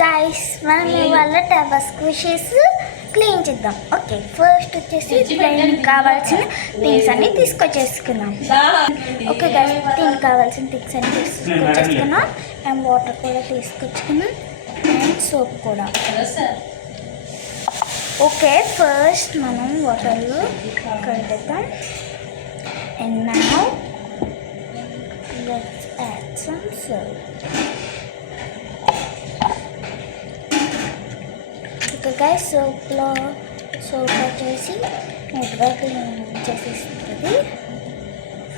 Guys మనం ఇవాళ టబస్ స్క్విషెస్ clean చేద్దాం. ఓకే, ఫస్ట్ వచ్చేసి దీనికి కావాల్సిన థింగ్స్ అన్ని తీసుకొచ్చేసుకున్నాం. ఓకే గైస్, దీనికి కావాల్సిన థింగ్స్ అన్ని తీసుకొచ్చేసుకున్నాం. అండ్ వాటర్ కూడా తీసుకొచ్చుకున్నాం అండ్ సోప్ కూడా. ఓకే, ఫస్ట్ మనం వాటర్లో కడిగేద్దాం. And now let's add some soap. Okay guys, soap వచ్చేసి నీట్గా క్లీన్ చేసేస్తుంది.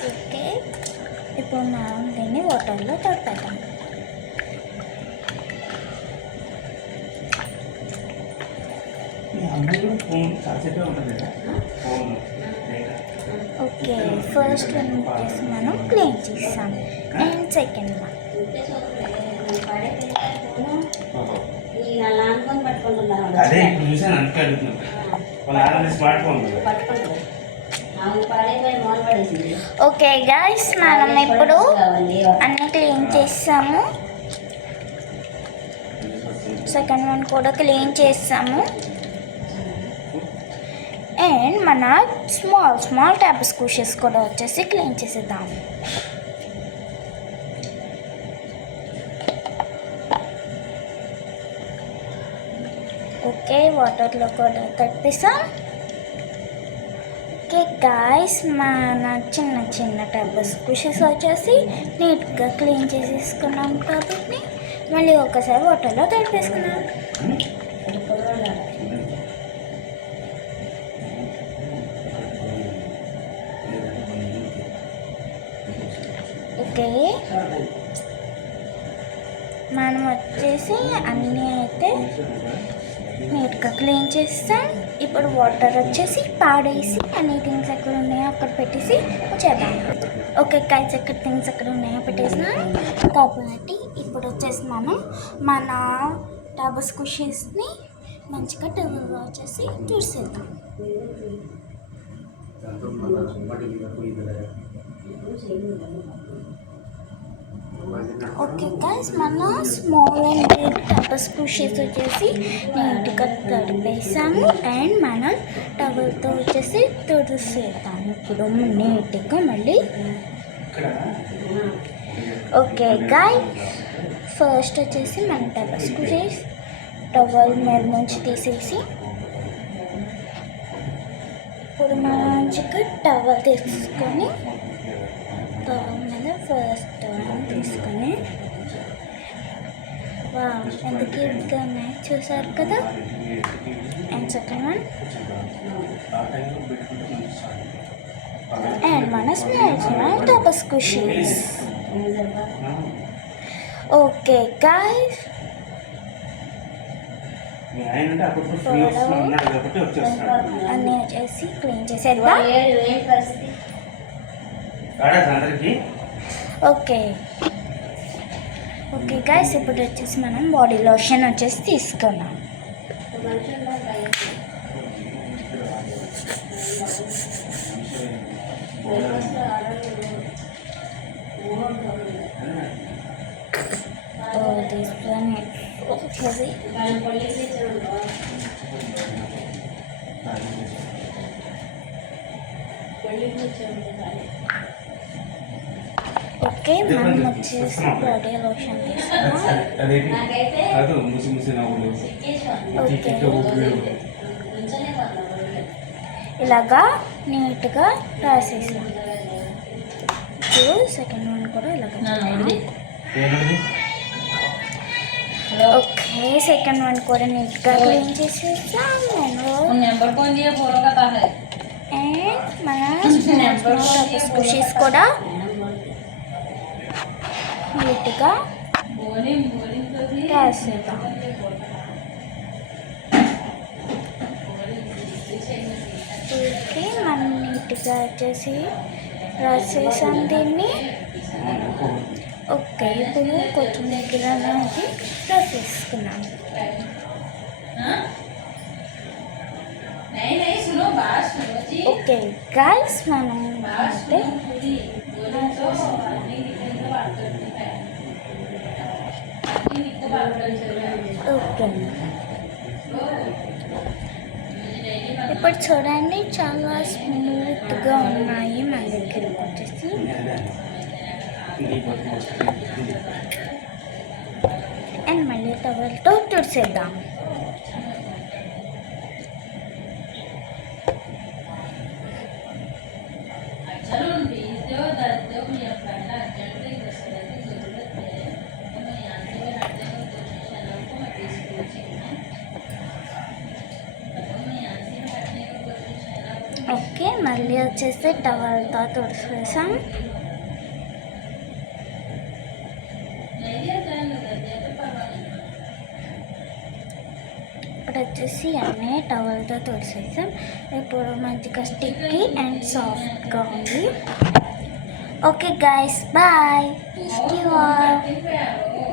ఓకే, ఇప్పుడు మనం దీన్ని వాటర్లో తడిపేద్దాం. ఓకే, ఫస్ట్ వన్ వచ్చేసి మనం క్లీన్ చేస్తాం. అండ్ సెకండ్ వన్ అదే ఇప్పుడు చూసాను అందుకే అడుగుతున్నాను. వాళ్ళ already smart phone okay guys, మనం ఇప్పుడు అన్నీ క్లీన్ చేస్తాము. సెకండ్ వన్ కూడా క్లీన్ చేస్తాము. అండ్ మన స్మాల్ టబస్ స్క్విషెస్ కూడా వచ్చేసి క్లీన్ చేసేద్దాము. ఓకే, వాటర్లో కూడా తడిపిస్తాం. ఓకే గాయస్, మన చిన్న టబస్ స్క్విషెస్ వచ్చేసి నీట్గా క్లీన్ చేసేసుకున్నాం కాబట్టి మళ్ళీ ఒకసారి వాటర్లో తడిపేసుకున్నాం. ఓకే, మనం వచ్చేసి అన్నీ అయితే నీట్గా క్లీన్ చేస్తాం. ఇప్పుడు వాటర్ వచ్చేసి పాడేసి అన్ని థింగ్స్ ఎక్కడ ఉన్నాయో అక్కడ పెట్టేసి చేద్దాం. ఓకే గైస్, ఎక్కడ థింగ్స్ ఎక్కడ ఉన్నాయో పెట్టేసినాం కాబట్టి ఇప్పుడు వచ్చేసి మనం మన టబస్ స్క్విషెస్ని మంచిగా టవల్గా వచ్చేసి తుడిసేద్దాం. ఓకే గైస్, మన స్మాల్ అండ్ బిగ్ టబస్ స్క్విషెస్ వచ్చేసి నీట్గా తడిపేసాము. అండ్ మనం టవల్తో వచ్చేసి తుడిసేద్దాము ఇప్పుడు నీట్గా మళ్ళీ. ఓకే గైస్, ఫస్ట్ వచ్చేసి మన టబస్ స్క్విషెస్ టవల్ మీద నుంచి తీసేసి ఇప్పుడు మంచిగా టవల్ తీసుకొని టవల్ మీద ఫస్ట్ తీసుకొని ఎంత క్యూట్గా ఉన్నాయి చూసారు కదా. అండ్ సెకండ్ వన్ అండ్ మన స్మాల్ టబస్ స్క్విషెస్. ఓకే గైస్, అన్నీ వచ్చేసి క్లీన్ చేసేద్దాం. ఓకే ఓకే గైస్, ఇప్పుడు వచ్చేసి మనం బాడీ లోషన్ వచ్చేసి తీసుకున్నాం. This one heavy. ఓకే, మనం వచ్చేసి బాడీ లోషన్ తీసుకున్నాం. ఇలాగా నీట్గా రాసేసాం. ఇప్పుడు సెకండ్ వన్ కూడా ఇలాగ. ఓకే, సెకండ్ వన్ కూడా నీట్గా క్లీన్ చేసేసాం. అండ్ మన స్క్విషెస్ కూడా నీట్గా రాసేద్దాం. ఓకే, మనం నీట్గా వచ్చేసి రాసేసాం దీన్ని. ఓకే, ఇప్పుడు కొంచెం దగ్గర అనేది రాసేసుకున్నాం. ఓకే గైస్, మనం అంటే ఇప్పుడు చూడండి చాలా స్మూత్గా ఉన్నాయి మన దగ్గరకు వచ్చేసి. అండ్ మళ్ళీ టవల్తో తుడిసేద్దాం. ఓకే, మళ్ళీ వచ్చేసి టవల్తో తుడిచేసాం. ఇప్పుడు వచ్చేసి అన్నీ టవల్తో తుడిచేసాం. ఇప్పుడు మంచిగా స్టిక్కీ అండ్ సాఫ్ట్గా ఉంది. Okay guys, bye.